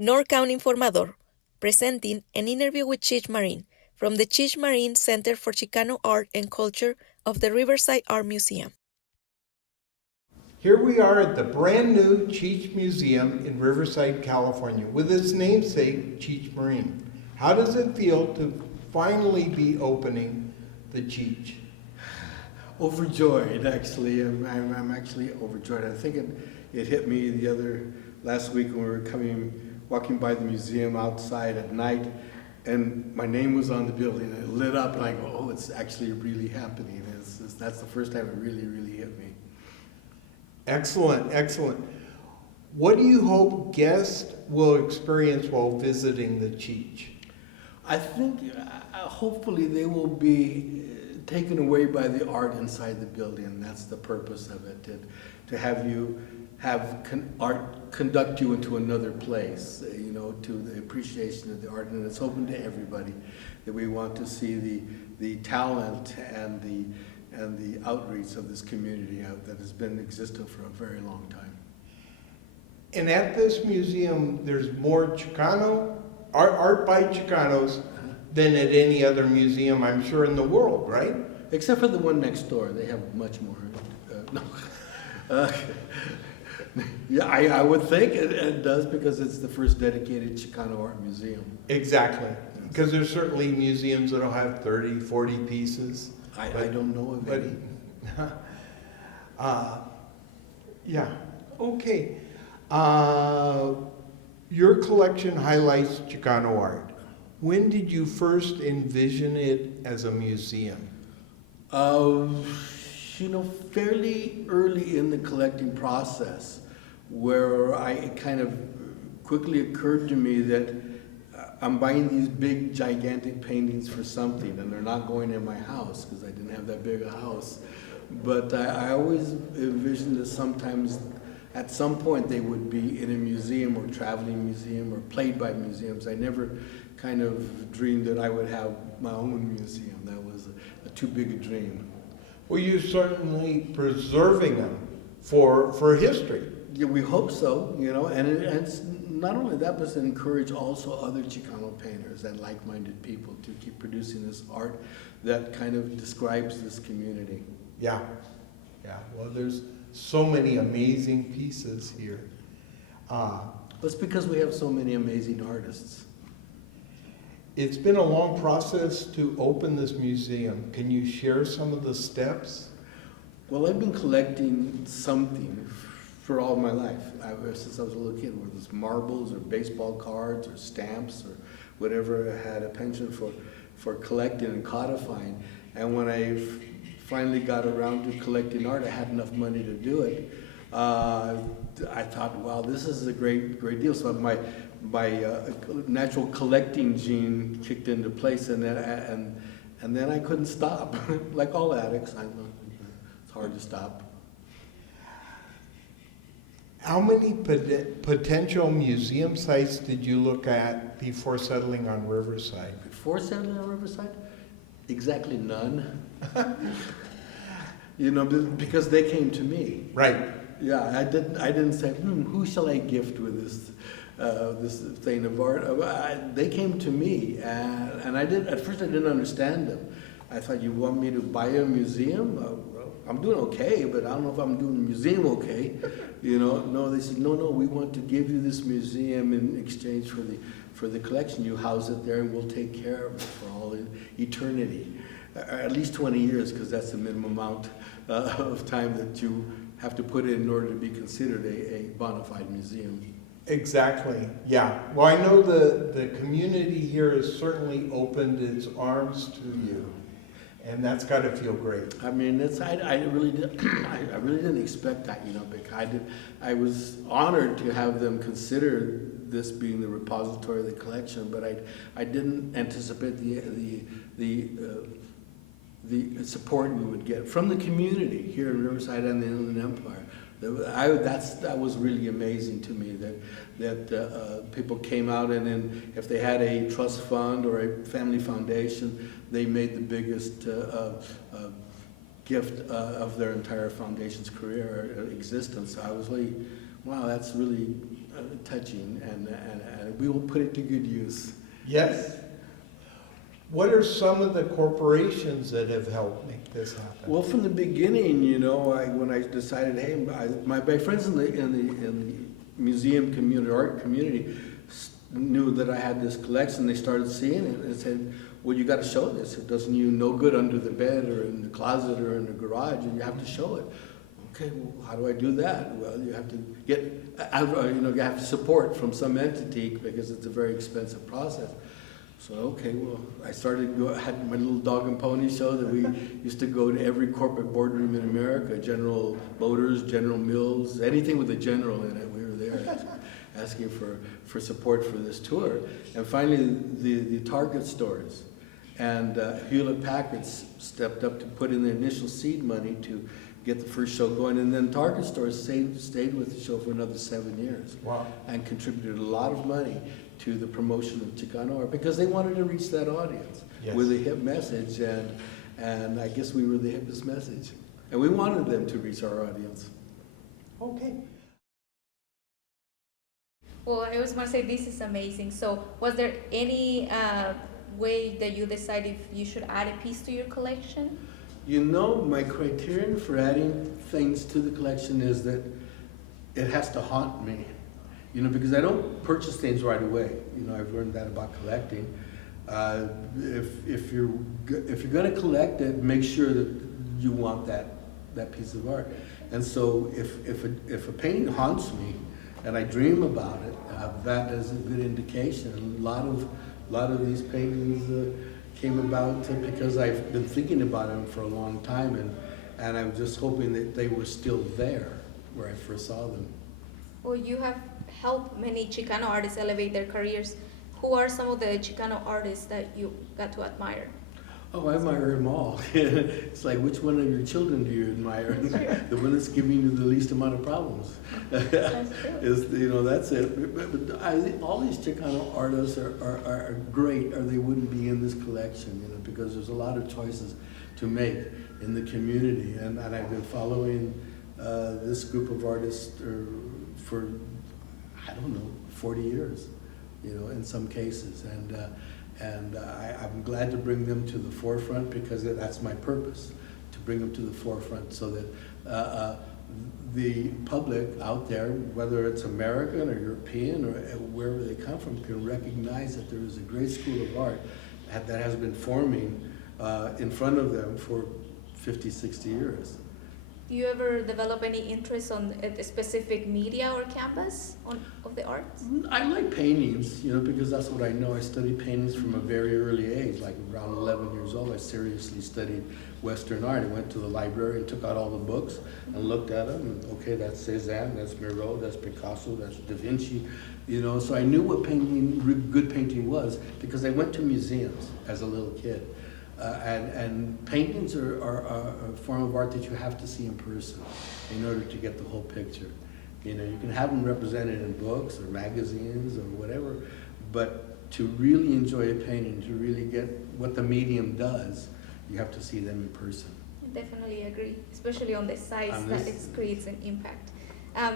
North County Informador, presenting an interview with Cheech Marin from the Cheech Marin Center for Chicano Art and Culture of the Riverside Art Museum. Here we are at the brand new Cheech Museum in Riverside, California, with its namesake, Cheech Marin. How does it feel to finally be opening the Cheech? Overjoyed, actually. I'm actually overjoyed. I think it hit me last week when we were walking by the museum outside at night, and my name was on the building, and it lit up, and I go, oh, it's actually really happening. That's the first time it really, really hit me. Excellent, excellent. What do you hope guests will experience while visiting the Cheech? I think hopefully they will be taken away by the art inside the building. That's the purpose of it, to have art conduct you into another place, to the appreciation of the art. And it's open to everybody, that we want to see the talent and the outreach of this community that has been existent for a very long time. And at this museum, there's more Chicano, art by Chicanos than at any other museum, I'm sure, in the world, right? Except for the one next door. They have much more. Yeah, I would think it does, because it's the first dedicated Chicano art museum. Exactly. Because there's certainly museums that'll have 30, 40 pieces. I don't know of any. Yeah, okay. Your collection highlights Chicano art. When did you first envision it as a museum? Fairly early in the collecting process, where it kind of quickly occurred to me that I'm buying these big, gigantic paintings for something, and they're not going in my house because I didn't have that big a house. But I always envisioned that sometimes, at some point, they would be in a museum or traveling museum or played by museums. I never kind of dreamed that I would have my own museum. That was too big a dream. Well, you're certainly preserving them for history. Yeah, we hope so, and it's not only that, but to encourage also other Chicano painters and like-minded people to keep producing this art that kind of describes this community. Yeah. Well, there's so many amazing pieces here. It's because we have so many amazing artists. It's been a long process to open this museum. Can you share some of the steps? Well, I've been collecting something for all of my life, since I was a little kid, whether it's marbles or baseball cards or stamps or whatever I had a penchant for collecting and codifying. And when I finally got around to collecting art, I had enough money to do it. I thought, wow, this is a great deal. So my natural collecting gene kicked into place, and then I couldn't stop. Like all addicts, it's hard to stop. How many potential museum sites did you look at before settling on Riverside? Before settling on Riverside? Exactly none. Because they came to me. Right. Yeah, I didn't say, who shall I gift with this thing of art? They came to me, and at first I didn't understand them. I thought, you want me to buy a museum? Well, I'm doing okay, but I don't know if I'm doing a museum okay. No, they said, no, we want to give you this museum in exchange for the collection. You house it there, and we'll take care of it for all eternity. At least 20 years, because that's the minimum amount of time that you have to put in order to be considered a bona fide museum. Exactly, yeah. Well, I know the community here has certainly opened its arms to you, and that's got to feel great. I mean, I really didn't expect that, because I was honored to have them consider this being the repository of the collection, but I didn't anticipate the support we would get from the community here in Riverside and the Inland Empire. That was really amazing to me, that people came out, and then if they had a trust fund or a family foundation, they made the biggest gift of their entire foundation's career or existence. I was like, wow, that's really touching, and we will put it to good use. Yes. What are some of the corporations that have helped make this happen? Well, from the beginning, you know, when I decided, hey, my friends in the museum community, art community, knew that I had this collection. They started seeing it and said, well, you got to show this. It doesn't you no good under the bed or in the closet or in the garage, and you have to show it. Okay, well, how do I do that? Well, you have to get, you have support from some entity because it's a very expensive process. So, okay, well, I had my little dog and pony show that we used to go to every corporate boardroom in America, General Motors, General Mills, anything with a general in it, we were there asking for support for this tour. And finally, the Target stores. And Hewlett-Packard stepped up to put in the initial seed money to get the first show going. And then Target stores stayed with the show for another 7 years. Wow. And contributed a lot of money to the promotion of Chicano art because they wanted to reach that audience with a hip message. And I guess we were the hippest message. And we wanted them to reach our audience. Okay. Well, I was going to say this is amazing. So was there any way that you decide if you should add a piece to your collection? You know, my criterion for adding things to the collection is that it has to haunt me. You know, because I don't purchase things right away. You know, I've learned that about collecting. If you're going to collect it, make sure that you want that piece of art. And so if a painting haunts me and I dream about it, that is a good indication. And a lot of these paintings came about because I've been thinking about them for a long time, and I'm just hoping that they were still there where I first saw them. Well, you have helped many Chicano artists elevate their careers. Who are some of the Chicano artists that you got to admire? Oh, I admire them all. It's like, which one of your children do you admire? The one that's giving you the least amount of problems. That's true. That's it. But all these Chicano artists are great, or they wouldn't be in this collection, because there's a lot of choices to make in the community. And I've been following this group of artists for, 40 years, in some cases. And I'm glad to bring them to the forefront because that's my purpose, to bring them to the forefront so that the public out there, whether it's American or European or wherever they come from, can recognize that there is a great school of art that has been forming in front of them for 50, 60 years. Do you ever develop any interest on a specific media or canvas of the art? I like paintings, because that's what I know. I studied paintings from a very early age, like around 11 years old. I seriously studied Western art. I went to the library and took out all the books and looked at them. And, okay, that's Cézanne, that's Miro, that's Picasso, that's Da Vinci. So I knew what good painting was because I went to museums as a little kid. And paintings are a form of art that you have to see in person in order to get the whole picture. You can have them represented in books or magazines or whatever, but to really enjoy a painting, to really get what the medium does, you have to see them in person. I definitely agree, especially on the size that it creates an impact.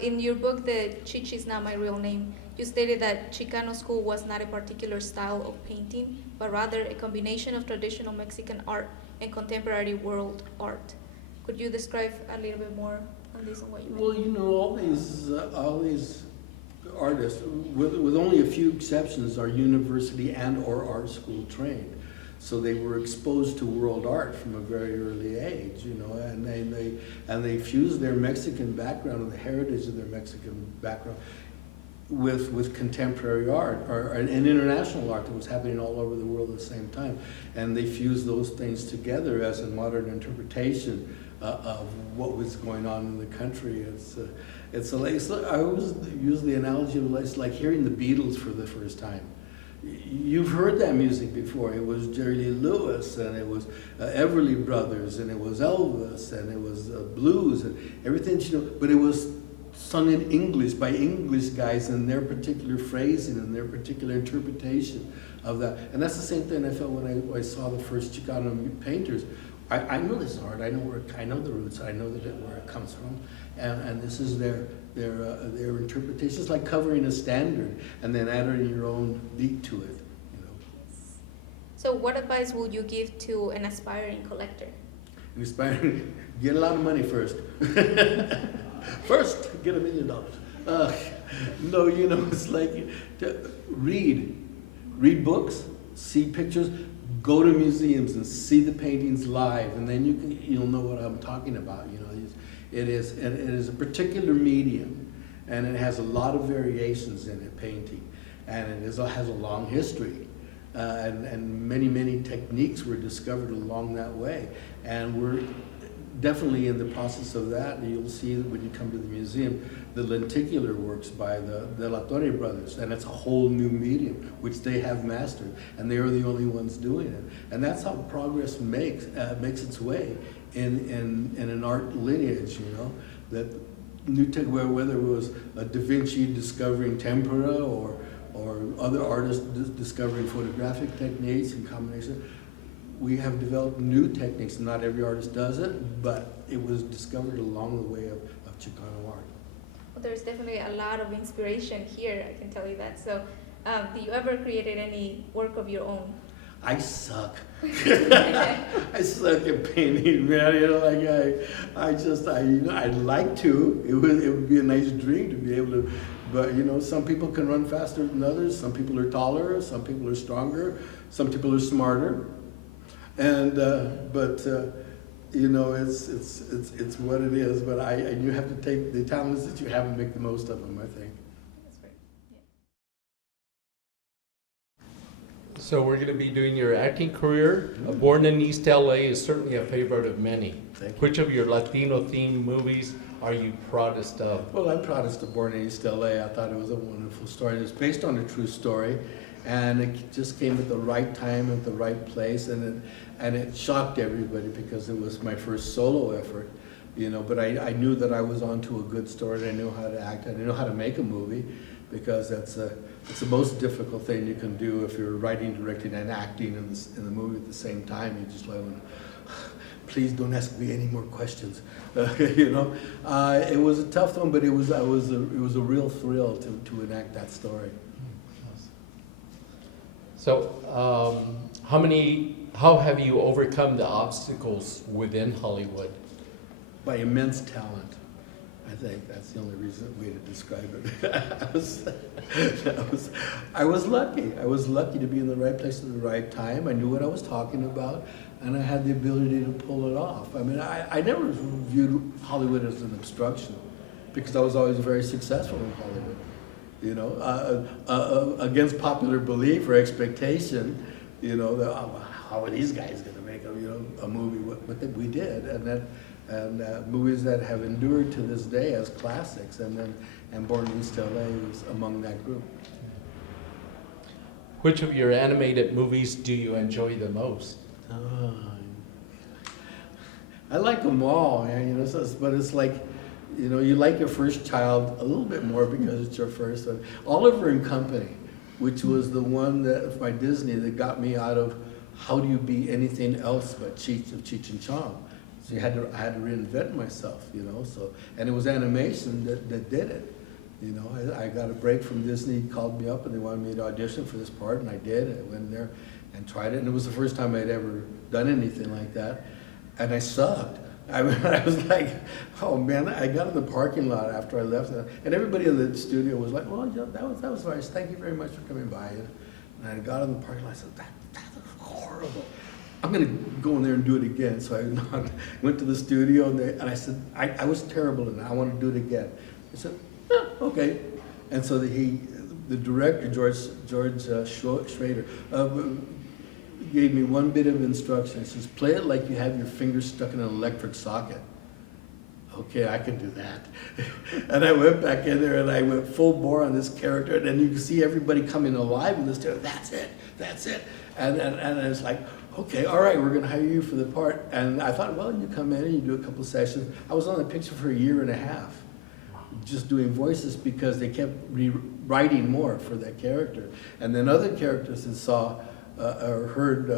In your book, The Cheech is Not My Real Name, you stated that Chicano school was not a particular style of painting, but rather a combination of traditional Mexican art and contemporary world art. Could you describe a little bit more on this and what you mean? Well, all these artists, with only a few exceptions, are university and/or art school trained. So they were exposed to world art from a very early age, and they fused their Mexican background and the heritage of their Mexican background with contemporary art and international art that was happening all over the world at the same time. And they fused those things together as a modern interpretation of what was going on in the country. I always use the analogy of it's like hearing the Beatles for the first time. You've heard that music before. It was Jerry Lee Lewis, and it was Everly Brothers, and it was Elvis, and it was blues, and everything, but it was sung in English by English guys and their particular phrasing and their particular interpretation of that. And that's the same thing I felt when I saw the first Chicano painters. I know this art. I know the roots. I know where it comes from, and this is their their interpretations, like covering a standard and then adding your own beat to it. So what advice would you give to an aspiring collector? Inspiring, get a lot of money first. First, get $1 million. No, it's like read books, see pictures, go to museums and see the paintings live, and then you'll know what I'm talking about. It is a particular medium, and it has a lot of variations in it, painting, and it has a long history. And many techniques were discovered along that way, and we're definitely in the process of that. And you'll see that when you come to the museum, the lenticular works by the De La Torre brothers, and it's a whole new medium which they have mastered, and they are the only ones doing it. And that's how progress makes its way in an art lineage. That new tech, whether it was Da Vinci discovering tempera or other artists discovering photographic techniques in combination. We have developed new techniques. Not every artist does it, but it was discovered along the way of Chicano art. Well, there's definitely a lot of inspiration here, I can tell you that. So, do you ever created any work of your own? I suck. I suck at painting, man. I'd like to. It would be a nice dream to be able to. But some people can run faster than others. Some people are taller. Some people are stronger. Some people are smarter. And it's what it is. But you have to take the talents that you have and make the most of them, I think. That's right. Yeah. So we're going to be doing your acting career. Born in East LA is certainly a favorite of many. Thank you. Which of your Latino-themed movies are you proudest of? Well, I'm proudest of Born in East LA. I thought it was a wonderful story. It's based on a true story, and it just came at the right time, at the right place, and it shocked everybody because it was my first solo effort, But I knew that I was onto a good story. I knew how to act. I knew how to make a movie, because it's the most difficult thing you can do if you're writing, directing, and acting in the movie at the same time. You just like, please don't ask me any more questions. It was a tough one, but it was a real thrill to enact that story. So, how have you overcome the obstacles within Hollywood? By immense talent. I think that's the only way to describe it. I was lucky. I was lucky to be in the right place at the right time. I knew what I was talking about, and I had the ability to pull it off. I mean, I never viewed Hollywood as an obstruction, because I was always very successful in Hollywood. Against popular belief or expectation, how are these guys going to make a movie? But we did, and movies that have endured to this day as classics, and Born in East LA was among that group. Which of your animated movies do you enjoy the most? I like them all, man, but it's like, you like your first child a little bit more because it's your first one. Oliver and Company, which was the one that by Disney that got me out of how do you be anything else but Cheech of Cheech and Chong. So I had to reinvent myself, and it was animation that did it. I got a break from Disney, called me up, and they wanted me to audition for this part, and I did. I went there and tried it, and it was the first time I'd ever done anything like that, and I sucked. I was like, oh man, I got in the parking lot after I left, and everybody in the studio was like, well, yeah, that was nice. Thank you very much for coming by. And I got in the parking lot, I said, that was horrible. I'm going to go in there and do it again. So I went to the studio, and I said, I was terrible in it. I want to do it again. I said, okay. And so the director, George Schrader, gave me one bit of instruction. He says, play it like you have your fingers stuck in an electric socket. Okay, I can do that. And I went back in there, and I went full bore on this character, and then you can see everybody coming alive in this character. That's it. And it's like, okay, all right, we're going to hire you for the part. And I thought, well, you come in and you do a couple of sessions. I was on the picture for 1.5 years, just doing voices, because they kept writing more for that character. And then other characters that saw or heard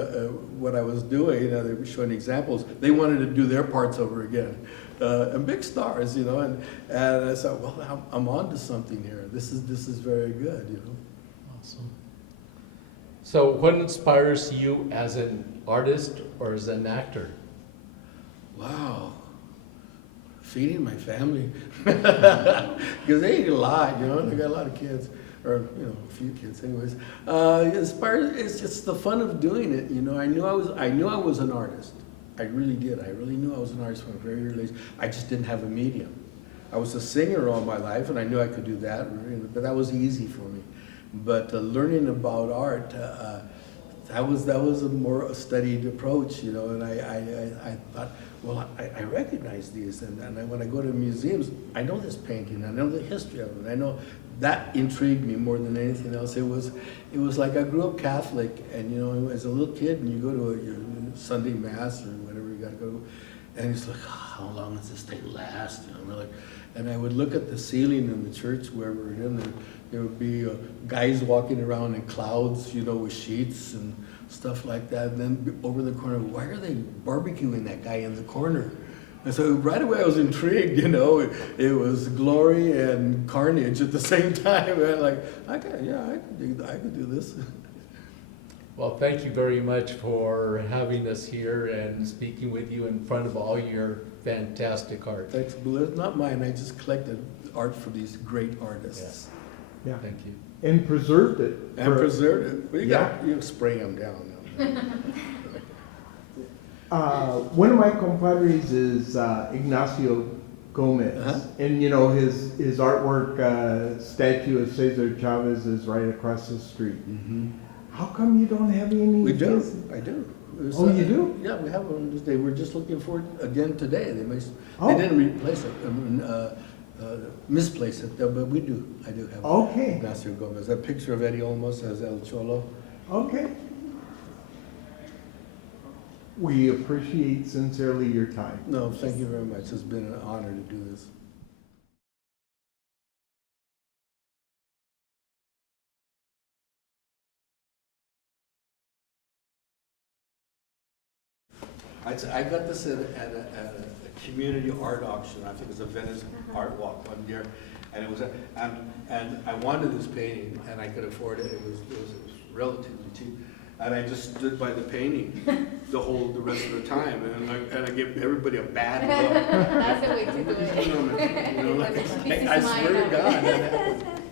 what I was doing, they were showing examples, they wanted to do their parts over again. and big stars, you know, and I thought, well, I'm on to something here. This is very good, you know. Awesome. So what inspires you as an artist or as an actor? Wow. Feeding my family. Because they eat a lot, you know, they got a lot of kids, or, you know, a few kids anyways. It's just the fun of doing it, you know. I knew I was an artist. I really did. I really knew I was an artist from a very early age. I just didn't have a medium. I was a singer all my life, and I knew I could do that, but that was easy for me. But learning about art, that was a more studied approach, you know. And I thought, well, I recognize these, and when I go to museums, I know this painting, I know the history of it. I know that intrigued me more than anything else. It was like I grew up Catholic, and you know, as a little kid, and you go to your Sunday mass or whatever you got to go, and it's like, oh, how long does this thing last? You know, like, and I would look at the ceiling in the church where we were in there. There would be guys walking around in clouds, you know, with sheets and stuff like that. And then over the corner, why are they barbecuing that guy in the corner? And so right away I was intrigued, you know. It was glory and carnage at the same time. And I'm like, I could do this. Well, thank you very much for having us here and speaking with you in front of all your fantastic art. Thanks, Blue. It's not mine. I just collected art for these great artists. Yes. Yeah. Thank you. And preserved it. And preserved it. Well, Yeah. You spray them down. One of my compadres is Ignacio Gomez, Uh-huh. and you know his artwork statue of Cesar Chavez is right across the street. Mm-hmm. How come you don't have any? We do. his? I do. Oh, you do? Yeah, we have one. They were just looking for it again today. Oh. They didn't replace it, misplace it, but we do. I do have Okay. Ignacio Gomez. That picture of Eddie Olmos as El Cholo. Okay. We appreciate sincerely your time. No, thank you very much. It's been an honor to do this. I got this at a community art auction. I think it was a Venice Art Walk one year, and it was and I wanted this painting, and I could afford it. It was relatively cheap, and I just stood by the painting the rest of the time, and I gave everybody a bad look. That's the way to do it. You know, like, Piece I is swear mine. to God.